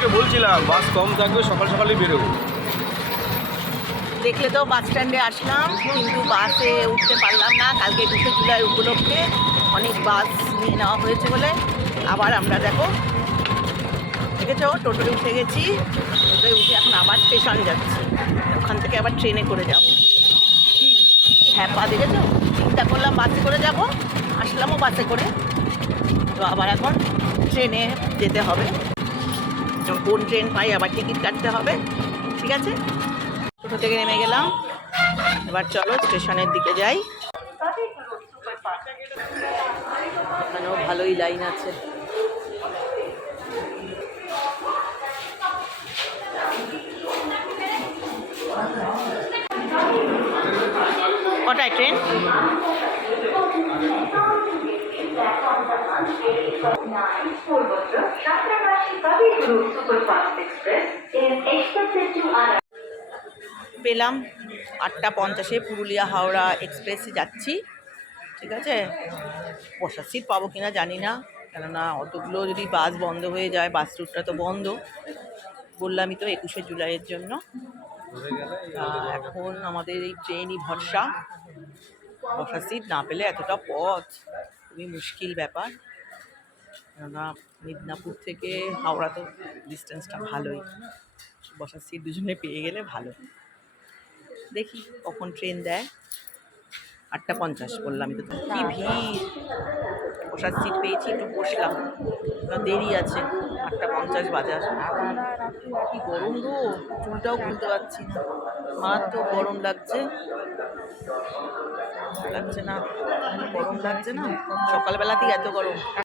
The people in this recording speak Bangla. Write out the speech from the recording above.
আজকে বলছিলাম বাস কম থাকবে, সকাল সকালই বেরোবো। দেখলে তো বাস স্ট্যান্ডে আসলাম, কিন্তু বাসে উঠতে পারলাম না। কালকে ২শে জুলাই উপলক্ষে অনেক বাস নিয়ে নেওয়া হয়েছে বলে আবার আমরা দেখেছো টোটোতে উঠে গেছি। টোটোয় উঠে এখন আবার স্টেশন যাচ্ছি, ওখান থেকে আবার ট্রেনে করে যাব। হ্যাঁ পা দেখেছো, চিন্তা করলাম বাসে করে যাব, আসলামও বাসে করে, তো আবার এখন ট্রেনে যেতে হবে। কোন ট্রেন পাই আবার টিকিট কাটতে হবে। ঠিক আছে, টোটো থেকে নেমে গেলাম, এবার চলো স্টেশনের দিকে যাই। এখানেও ভালোই লাইন আছে। কটায় ট্রেন? পেলাম 8:50 পুরুলিয়া হাওড়া এক্সপ্রেসে যাচ্ছি। ঠিক আছে, বসার সিট পাবো কিনা জানি না, কেননা অতগুলো যদি বাস বন্ধ হয়ে যায়, বাস রুটটা তো বন্ধ। বললামই তো 21শে জুলাইয়ের জন্য। এখন আমাদের এই ট্রেনই ভরসা। বসার সিট না পেলে এতটা পথ খুবই মুশকিল ব্যাপার, কেননা মিদনাপুর থেকে হাওড়া তো ডিস্টেন্সটা ভালোই। বসার সিট দুজনে পেয়ে গেলে ভালো। দেখি কখন ট্রেন দেয়। 8:50 বললাম তো, কি ভিড়। বসার সিট পেয়েছি, একটু বসলাম, দেরি আছে, 8:50 বাজার। কি গরম গো, চুলটাও খুলতে পারছি না, মারাত্মক গরম লাগছে। না, গরম লাগছে না, সকালবেলাতেই এত গরম।